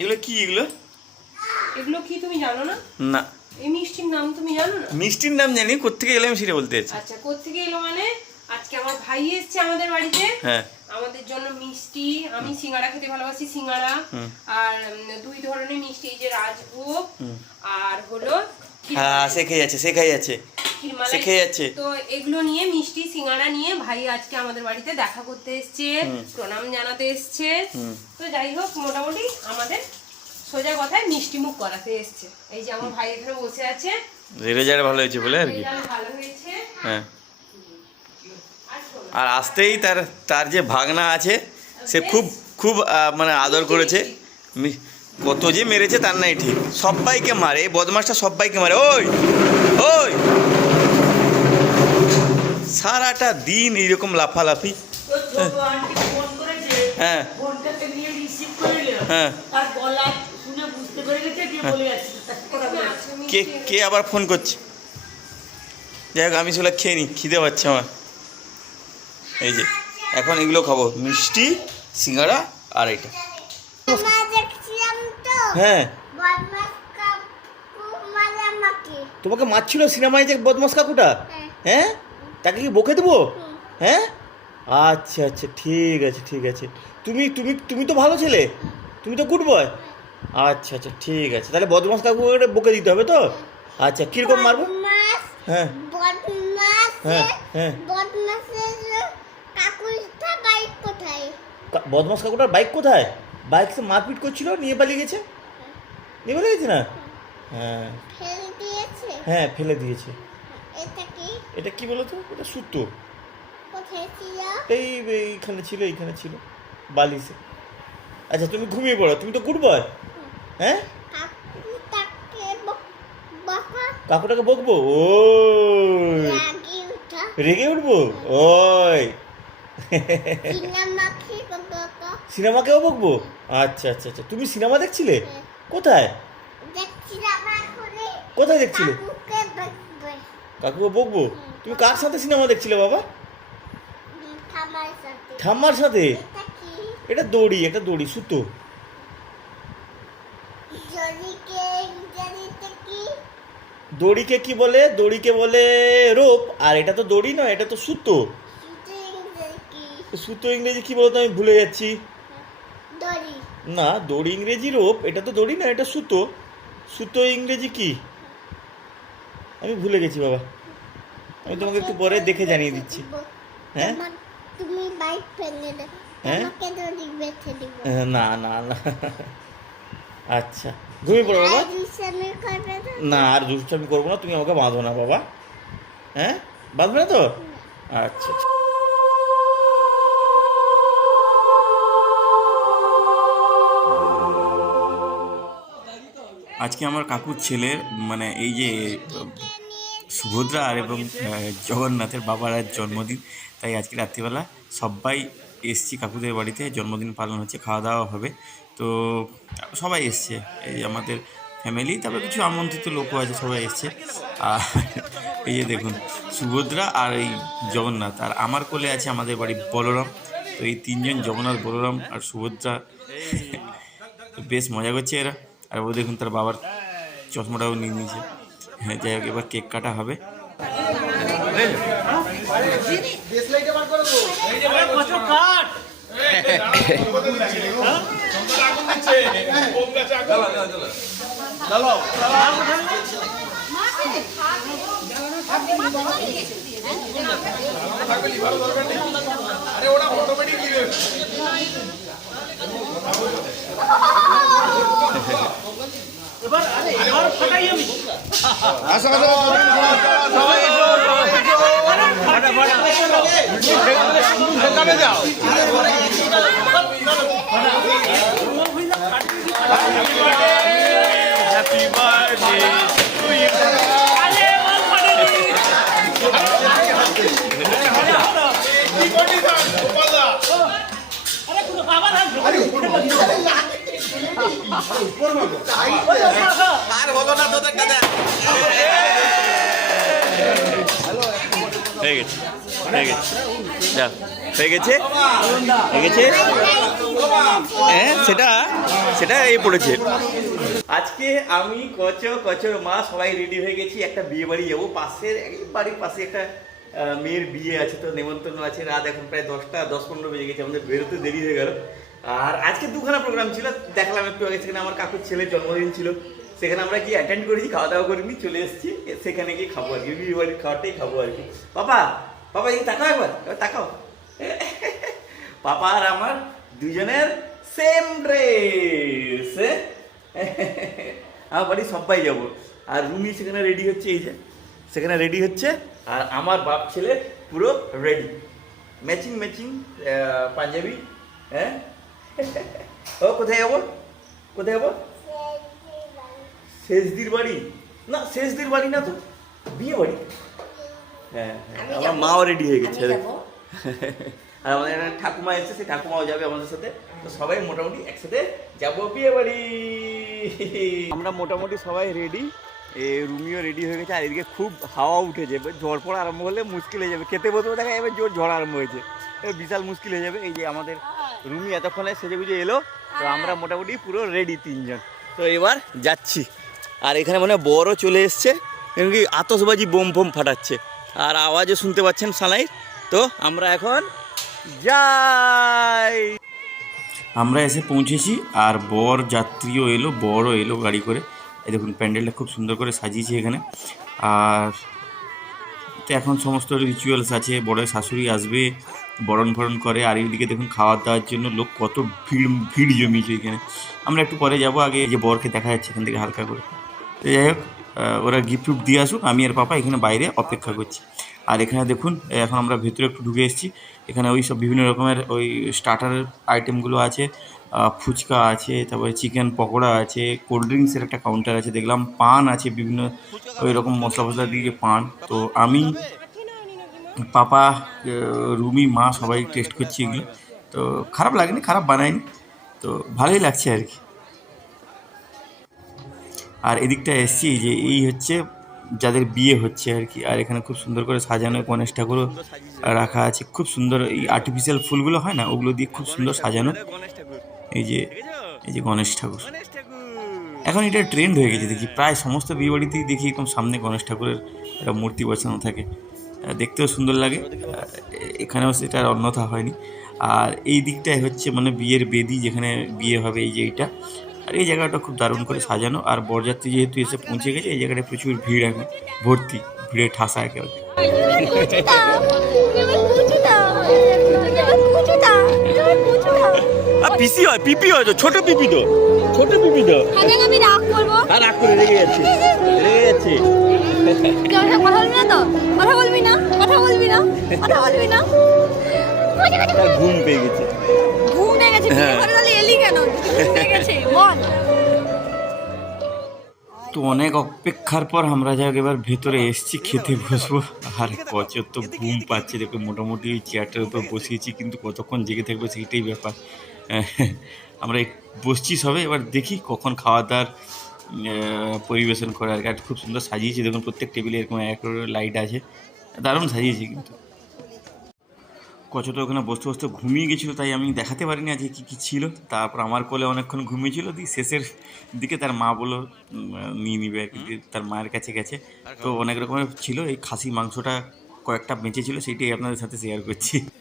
এগুলো কি এগুলো? এগুলো কি তুমি জানো না? না। এই মিষ্টির নাম তুমি জানো না? মিষ্টির নাম জানি, কোত্থেকে এলো আমি সেটা বলতে চাইছি। আচ্ছা, কোত্থেকে এলো মানে আজকে আমার ভাই এসেছে আমাদের বাড়িতে। হ্যাঁ। আমাদের জন্য মিষ্টি, আমি সিঙ্গাড়া খেতে ভালোবাসি, সিঙ্গাড়া আর 2 ধরনের মিষ্টি, এই যে রাজভোগ আর হলো হ্যাঁ, শেখাই যাচ্ছে। তো এগুলো নিয়ে মিষ্টি সিঙ্গাড়া নিয়ে ভাই আজকে আমাদের বাড়িতে দেখা করতে এসেছে, প্রণাম জানাতে এসেছে। তো যাই হোক, মোটামুটি আমাদের সোজা কথায় মিষ্টি মুখ করাতে এসেছে। এই যে আমার ভাই এখানে বসে আছে, রেজাল্ট ভালো হয়েছে বলে আর কি। ভালো হয়েছে। হ্যাঁ। আর আসতেই তার যে ভাগনা আছে সে খুব মানে আদর করেছে। কত যে মেরেছে তার নাই ঠিক, সবাইকে মারে, এই বদমাসটা সবাইকে মারে। ওই ওই সারাটা দিন এইরকম লাফালাফি। হ্যাঁ হ্যাঁ। কে আবার ফোন করছে? যাই হোক, আমি সেগুলো খেয়ে নিই, খিদে পাচ্ছে আমার। এই যে এখন এগুলো খাবো, মিষ্টি, সিঙ্গাড়া আর এটা। হ্যাঁ, তোমাকে মারছিল সিনেমায় যে বদমাস কাকুটা? হ্যাঁ, তাকে কি বকে দেবো? হ্যাঁ, আচ্ছা আচ্ছা, ঠিক আছে। তুমি তো ভালো ছেলে, তুমি তো গুড বয়। আচ্ছা আচ্ছা, ঠিক আছে, তাহলে বদমাস কাকুকে বকে দিতে হবে তো? আচ্ছা, কিরকম মারবো? হ্যাঁ হ্যাঁ। বদমাস কাকুটার বাইক কোথায়? বাইক তো মারপিট করছিল, নিয়ে পালিয়ে গেছে না? হ্যাঁ হ্যাঁ, ফেলে দিয়েছে। এটা কি বলো তো? এটা সুতো। এইখানে ছিল বালিশে। আচ্ছা, তুমি ঘুমিয়ে পড়ো, তুমি তো গুড বয়। হ্যাঁ, কাকুটাকে বকবো? ওই রেগে উঠবো? ওই সিনেমাকেও বকবো? আচ্ছা, তুমি সিনেমা দেখছিলে? কোথায় দেখছিলে? কাকুকে বকবো? তুমি কার সাথে সিনেমা দেখছিলে বাবা? ঠাম্মার সাথে? এটা দড়ি সুতো। দড়িকে কি বলে? দড়িকে বলে রোপ। আর এটা তো দড়ি নয়, এটা তো সুতো। সুতো ইংরেজি কি বলতো? আমি ভুলে যাচ্ছি। না, দড়ি ইংরেজি রোপ, এটা তো দড়ি না, এটা সুতো। সুতো ইংরেজি কি আমি ভুলে গেছি বাবা, আমি তোমাকে একটু পরে দেখে জানিয়ে দিচ্ছি। হ্যাঁ হ্যাঁ, না, আচ্ছা, ঘুমিয়ে পড়ো বাবা। না, আর দুষ্টামি করবো না, তুমি আমাকে বাঁধো না বাবা। হ্যাঁ, বাঁধবে না তো? আচ্ছা। আজকে আমার কাকুর ছেলের মানে এই যে সুভদ্রা আর এবং জগন্নাথের বাবার আজ জন্মদিন, তাই আজকে রাত্রিবেলা সবাই এসছি কাকুদের বাড়িতে, জন্মদিন পালন হচ্ছে, খাওয়া দাওয়া হবে। তো সবাই এসছে, এই আমাদের ফ্যামিলি, তারপরে কিছু আমন্ত্রিত লোকও আছে, সবাই এসছে। আর এই যে দেখুন, সুভদ্রা আর এই জগন্নাথ, আর আমার কোলে আছে আমাদের বাড়ি বলরাম। তো এই তিনজন, জগন্নাথ, বলরাম আর সুভদ্রা, বেশ মজা করছে এরা। আর ও দেখুন, তার বাবার চশমাটাও নিয়ে নিয়েছে। হ্যাঁ, যাই হোক, এবার কেক কাটা হবে। হয়ে গেছে, যা। হয়ে গেছে হয়ে গেছে হ্যাঁ সেটা সেটা এই পড়েছে। আজকে আমি কচর মা সবাই রেডি হয়ে গেছি, একটা বিয়ে বাড়ি যাবো, পাশের বাড়ির পাশে একটা মেয়ের বিয়ে আছে, তো নেমন্তন্ন আছে। রাত এখন প্রায় 10-15 বেজে গেছে, আমাদের বেরোতে দেরি হয়ে গেল। আর আজকে দুখানা প্রোগ্রাম ছিল, দেখালাম একটু আগে। সেখানে আমার কাকুর ছেলের জন্মদিন ছিল, সেখানে আমরা কি অ্যাটেন্ড করেছি, খাওয়া দাওয়া করিনি, চলে এসেছি। সেখানে গিয়ে খাবো আর কি, বিয়ে বাড়ির খাওয়াটাই খাবো আর কি। বাবা এই তাকাও একবার, তাকাও। পাপা আর আমার দুজনের সেম ড্রেস। আমার বাড়ি সবাই যাবো। আর রুমি সেখানে রেডি হচ্ছে, এই যে সেখানে রেডি হচ্ছে। আর আমার বাপ ছেলে পুরো রেডি, ম্যাচিং পাঞ্জাবি। হ্যাঁ ও কোথায় যাবো, কোথায় যাবো? শেষদির বাড়ি না, শেষদির বাড়ি না তো, বিয়ে বাড়ি। হ্যাঁ আমার মাও রেডি হয়ে গেছে। আর আমাদের একটা ঠাকুমা এসেছে, সেই ঠাকুমাও যাবে আমাদের সাথে। তো সবাই মোটামুটি একসাথে যাবো বিয়ে বাড়ি। আমরা মোটামুটি সবাই রেডি, রুমিও রেডি হয়ে গেছে। আর এদিকে খুব হাওয়া উঠেছে, ঝড় পড়া আরম্ভ হলে মুশকিল হয়ে যাবে। খেতে বসবো, দেখা যাবে জোর ঝড় আরম্ভ হয়েছে, বিশাল মুশকিল হয়ে যাবে। এই যে আমাদের রুমি এতক্ষণে সেজে গুজে এলো, তো আমরা মোটামুটি পুরো রেডি 3 জন। তো এবার যাচ্ছি। আর এখানে মনে হয় বরও চলে এসছে, কি আতশবাজি বোম ফাটাচ্ছে, আর আওয়াজও শুনতে পাচ্ছেন সানাইর। তো আমরা এখন যাই। আমরা এসে পৌঁছেছি, আর বর যাত্রীও এলো, বরও এলো গাড়ি করে। এই দেখুন প্যান্ডেলটা খুব সুন্দর করে সাজিয়েছে এখানে। আর তো এখন সমস্ত রিচুয়ালস আছে, বরের শাশুড়ি আসবে, বরণ ফরণ করে। আর এইদিকে দেখুন খাওয়া দাওয়ার জন্য লোক কত ভিড় জমিয়েছে এখানে। আমরা একটু পরে যাব, আগে যে বরকে দেখা যাচ্ছে এখান থেকে হালকা করে। তো যাই হোক, ওরা গিফট দিয়ে আসুক, আমি আর পাপা এখানে বাইরে অপেক্ষা করছি। আর এখানে দেখুন এখন আমরা ভেতরে একটু ঢুকে এসেছি। এখানে ওই সব বিভিন্ন রকমের ওই স্টার্টারের আইটেমগুলো আছে, ফুচকা আছে, তারপরে চিকেন পকোড়া আছে, কোল্ড ড্রিঙ্কসের একটা কাউন্টার আছে দেখলাম, পান আছে বিভিন্ন ওই রকম মশলা দিয়ে পান। তো আমি, পাপা, রুমি, মা সবাই টেস্ট করছি এগুলো। তো খারাপ লাগেনি, খারাপ বানায়নি, তো ভালোই লাগছে আর কি। আর এদিকটা এসছি, যে এই হচ্ছে যাদের বিয়ে হচ্ছে আর কি। আর এখানে খুব সুন্দর করে সাজানো গণেশ ঠাকুরও রাখা আছে, খুব সুন্দর। এই আর্টিফিশিয়াল ফুলগুলো হয় না, ওগুলো দিয়ে খুব সুন্দর সাজানো। এই যে গণেশ ঠাকুর, এখন এটা ট্রেন্ড হয়ে গেছে দেখি, প্রায় সমস্ত বিয়ে বাড়িতেই দেখি একদম সামনে গণেশ ঠাকুরের একটা মূর্তি বসানো থাকে, দেখতেও সুন্দর লাগে। এখানেও সেটা আর অন্যথা হয়নি। আর এই দিকটায় হচ্ছে মানে বিয়ের বেদি, যেখানে বিয়ে হবে, এই যে এইটা। আর এই জায়গাটা খুব দারুণ করে সাজানো। আর বরযাত্রী যেহেতু এসে পৌঁছে গেছে, এই জায়গাটা প্রচুর ভিড়, এখন ভর্তি, ভিড়ে ঠাসা একেবারে। পিসি হয়, পিপি হয়, তো ছোট পিপি, তো ছোট পিপি, তো আমি রাগ করবো, আর রাগ করে রেগে যাচ্ছে। কথা বলবি না, তো কথা বলবি না, কথা বলবি না, কথা বলবি না। তার ঘুম পেয়ে গেছে, ঘুম পেয়ে গেছে। এলি কেন? ঘুম পেয়ে গেছে, বল। তো অনেক অপেক্ষার পর আমরা যাই এবার ভেতরে এসছি, খেতে বসবো। আর কচর তো ঘুম পাচ্ছে, দেখো মোটামুটি ওই চেয়ারটার উপর বসিয়েছি, কিন্তু কতক্ষণ জেগে থাকবে সেইটাই ব্যাপার। আমরা বসছি সবে, এবার দেখি কখন খাওয়া দাওয়ার পরিবেশন করে আর কি। আর খুব সুন্দর সাজিয়েছি, দেখুন প্রত্যেক টেবিলে এরকম এক লাইট আছে, দারুণ সাজিয়েছি। কিন্তু কচটা ওখানে বসতে বসতে ঘুমিয়ে গেছিলো, তাই আমি দেখাতে পারিনি আজকে কী কী ছিল। তারপর আমার কোলে অনেকক্ষণ ঘুমিয়েছিল, দিয়ে শেষের দিকে তার মা বললো নিয়ে নিবে আর কি, তার মায়ের কাছে গেছে। তো অনেক রকমের ছিল, এই খাসি মাংসটা কয়েকটা বেঁচে ছিল, সেইটাই আপনাদের সাথে শেয়ার করছি।